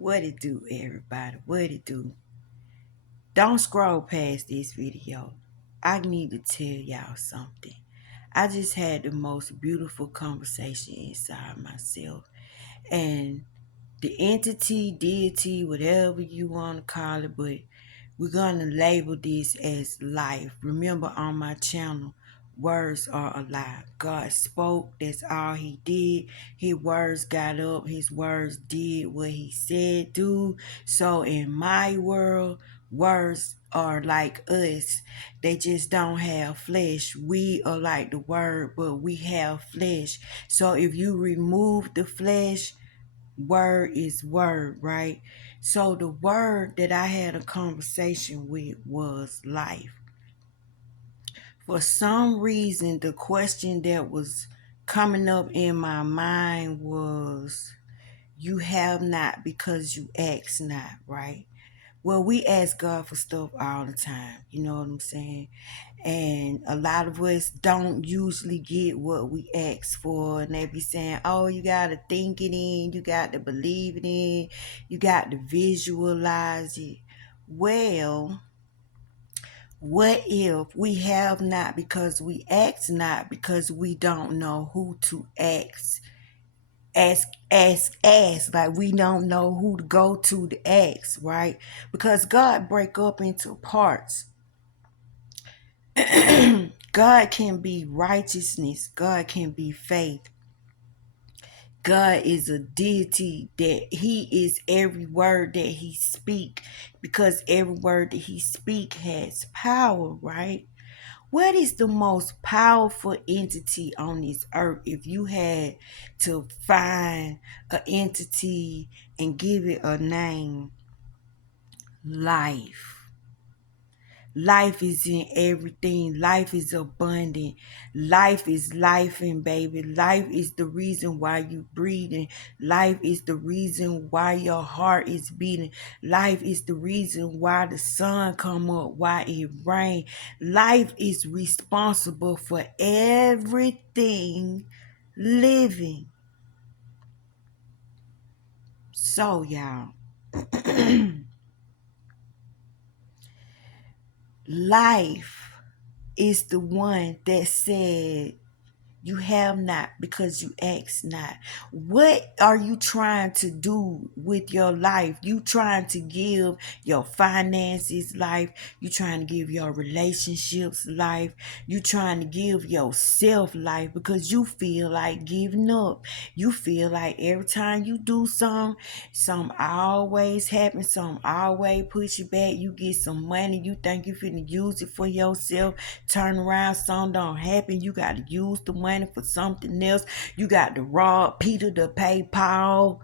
What it do, everybody? What it do? Don't scroll past this video. I need to tell y'all something. I just had the most beautiful conversation inside myself. And the entity, deity, whatever you want to call it, but we're going to label this as life. Remember, on my channel, words are alive. God spoke, that's all he did. His words got up, his words did what he said do. So in my world, words are like us. They just don't have flesh. We are like the word, but we have flesh. So if you remove the flesh, word is word, right? So the word that I had a conversation with was life. For some reason, the question that was coming up in my mind was, you have not because you ask not, right? Well, we ask God for stuff all the time. You know what I'm saying? And a lot of us don't usually get what we ask for. And they be saying, oh, you got to think it in. You got to believe it in. You got to visualize it. Well, what if we have not because we ask not because we don't know who to ask? Ask, like we don't know who to go to ask, right? Because God break up into parts. God can be righteousness, God can be faith. God is a deity that he is every word that he speak, because every word that he speak has power, right? What is the most powerful entity on this earth? If you had to find an entity and give it a name, life. Life is in everything. Life is abundant. Life is life, and baby. Life is the reason why you breathing. Life is the reason why your heart is beating. Life is the reason why the sun come up, why it rain. Life is responsible for everything living. So y'all, life is the one that said, you have not because you ask not. What are you trying to do with your life? You trying to give your finances life. You trying to give your relationships life. You trying to give yourself life because you feel like giving up. You feel like every time you do something always happens, something always push you back. You get some money, you think you finna use it for yourself. Turn around, something don't happen. You got to use the money for something else. You got to rob Peter to pay Paul.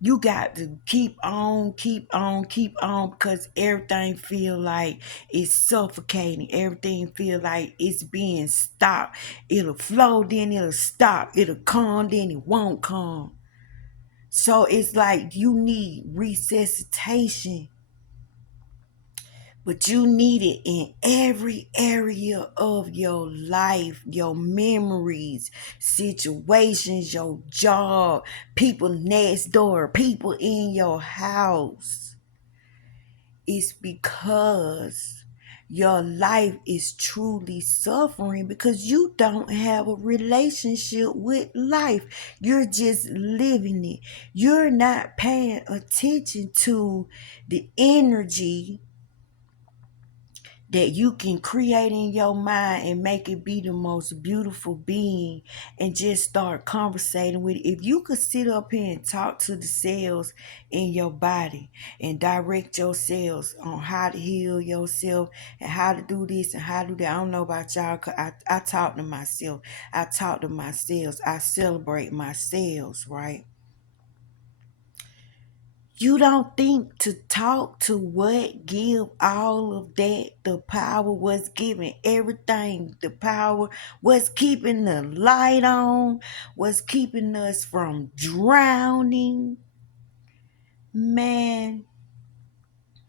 You got to keep on, because everything feel like it's suffocating. Everything feel like it's being stopped. It'll flow, then it'll stop. It'll come, then it won't come. So it's like you need resuscitation, but you need it in every area of your life, your memories, situations, your job, people next door, people in your house. It's because your life is truly suffering because you don't have a relationship with life. You're just living it. You're not paying attention to the energy that you can create in your mind and make it be the most beautiful being, and just start conversating with it. If you could sit up here and talk to the cells in your body and direct your cells on how to heal yourself and how to do this and how to do that. I don't know about y'all, because I talk to myself. I talk to my cells. I celebrate my cells, right? You don't think to talk to what give all of that the power, was giving everything the power, what's keeping the light on, what's keeping us from drowning. Man,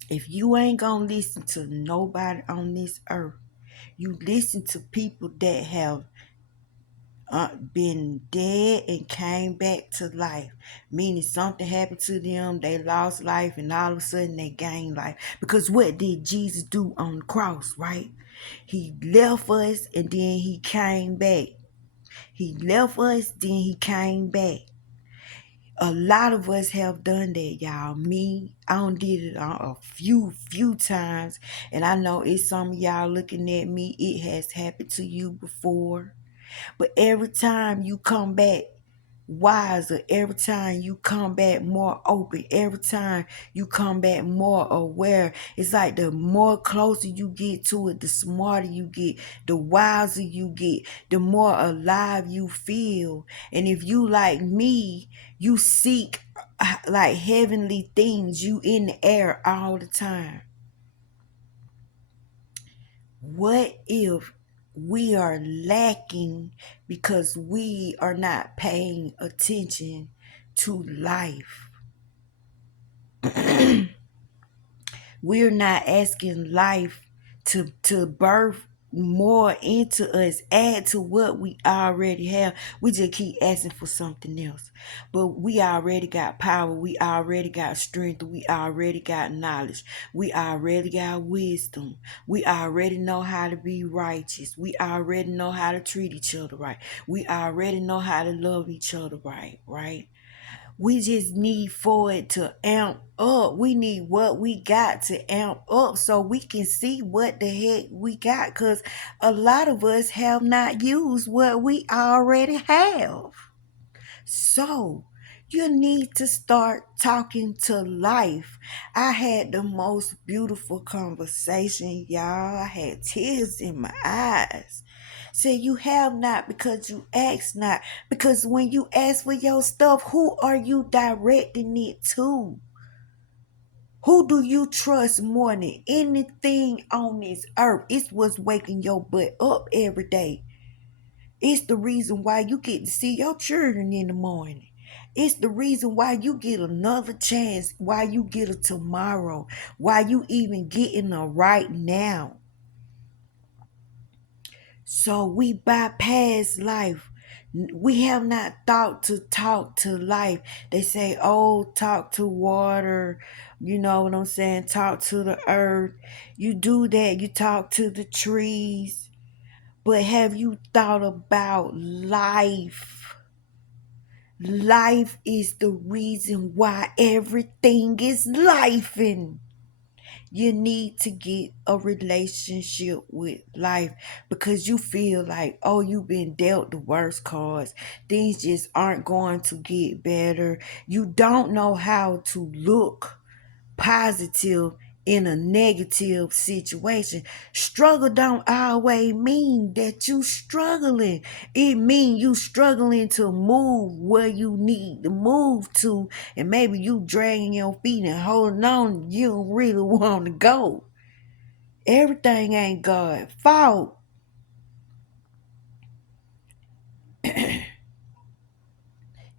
if you ain't gonna listen to nobody on this earth, you listen to people that have been dead and came back to life, meaning something happened to them, they lost life, and all of a sudden they gained life. Because what did Jesus do on the cross, right? He left us and then he came back. He left us, then he came back. A lot of us have done that, y'all. Me, I done did it a few times, and I know it's some of y'all looking at me. It has happened to you before. But every time you come back wiser, every time you come back more open, every time you come back more aware, it's like the more closer you get to it, the smarter you get, the wiser you get, the more alive you feel. And if you like me, you seek like heavenly things, you in the air all the time. What if we are lacking because we are not paying attention to life? We're not asking life to birth more into us, add to what we already have. We just keep asking for something else. But we already got power, we already got strength, we already got knowledge, we already got wisdom, we already know how to be righteous, we already know how to treat each other right, we already know how to love each other right. We just need for it to amp up. We need what we got to amp up so we can see what the heck we got. Because a lot of us have not used what we already have. So you need to start talking to life. I had the most beautiful conversation, y'all. I had tears in my eyes. Say you have not because you ask not. Because when you ask for your stuff, who are you directing it to? Who do you trust more than anything on this earth? It's what's waking your butt up every day. It's the reason why you get to see your children in the morning. It's the reason why you get another chance, why you get a tomorrow, why you even getting a right now. So we bypass life. We have not thought to talk to life. They say, oh, talk to water. You know what I'm saying? Talk to the earth. You do that. You talk to the trees. But have you thought about life? Life is the reason why everything is lifing. You need to get a relationship with life because you feel like, oh, you've been dealt the worst cards. Things just aren't going to get better. You don't know how to look positive in a negative situation. Struggle don't always mean that you struggling. It mean you struggling to move where you need to move to, and maybe you dragging your feet and holding on. You don't really want to go. Everything ain't God's fault.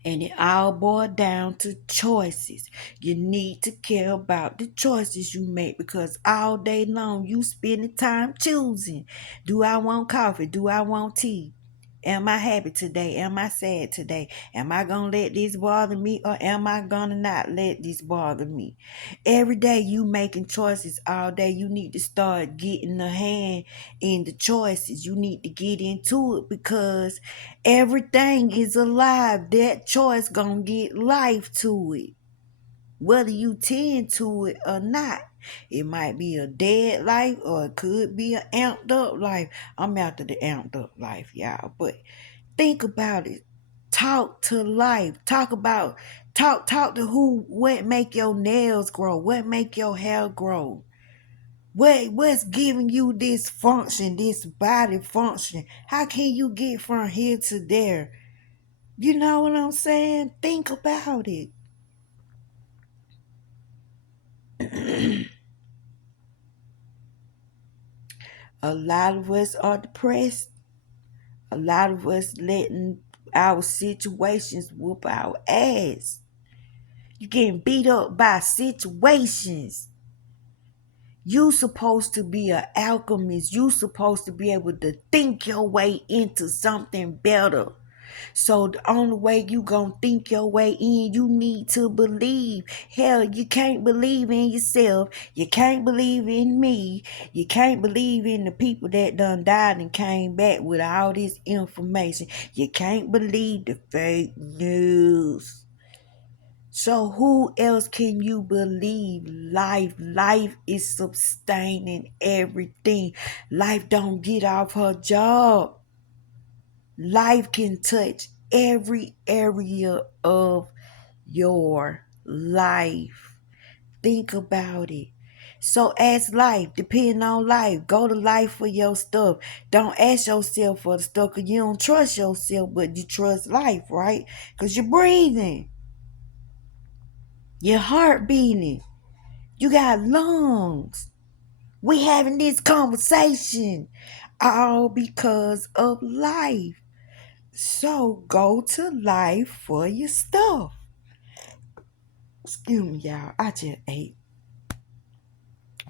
And it all boils down to choices. You need to care about the choices you make because all day long you spending time choosing. Do I want coffee? Do I want tea? Am I happy today? Am I sad today? Am I going to let this bother me or am I going to not let this bother me? Every day you making choices all day. You need to start getting a hand in the choices. You need to get into it because everything is alive. That choice going to get life to it. Whether you tend to it or not. It might be a dead life or it could be an amped up life. I'm after the amped up life, y'all. But think about it. Talk to life. Talk to what make your nails grow, what make your hair grow. What's giving you this function, this body function? How can you get from here to there? You know what I'm saying? Think about it. A lot of us are depressed. A lot of us letting our situations whoop our ass. You getting beat up by situations. You supposed to be an alchemist. You supposed to be able to think your way into something better. So the only way you gonna think your way in, you need to believe. Hell, you can't believe in yourself. You can't believe in me. You can't believe in the people that done died and came back with all this information. You can't believe the fake news. So who else can you believe? Life is sustaining everything. Life don't get off her job. Life can touch every area of your life. Think about it. So ask life, depend on life. Go to life for your stuff. Don't ask yourself for the stuff because you don't trust yourself, but you trust life, right? Because you're breathing. Your heart beating. You got lungs. We having this conversation all because of life. So go to life for your stuff. Excuse me, y'all. I just ate.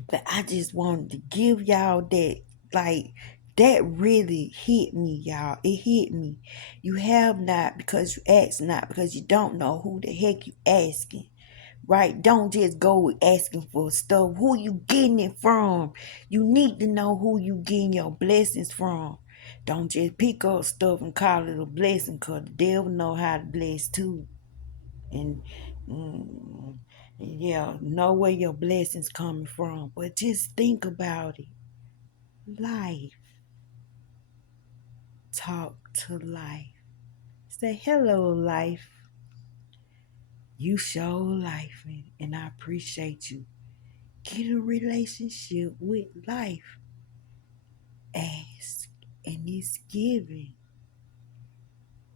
But I just wanted to give y'all that, like, that really hit me, y'all. It hit me. You have not because you ask not because you don't know who the heck you asking. Right? Don't just go asking for stuff. Who you getting it from? You need to know who you getting your blessings from. Don't just pick up stuff and call it a blessing because the devil know how to bless too. And mm, yeah, know where your blessings coming from. But just think about it. Life. Talk to life. Say hello, life. You show life and I appreciate you. Get a relationship with life. Ask and it's given.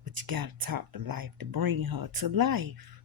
But you gotta talk to life to bring her to life.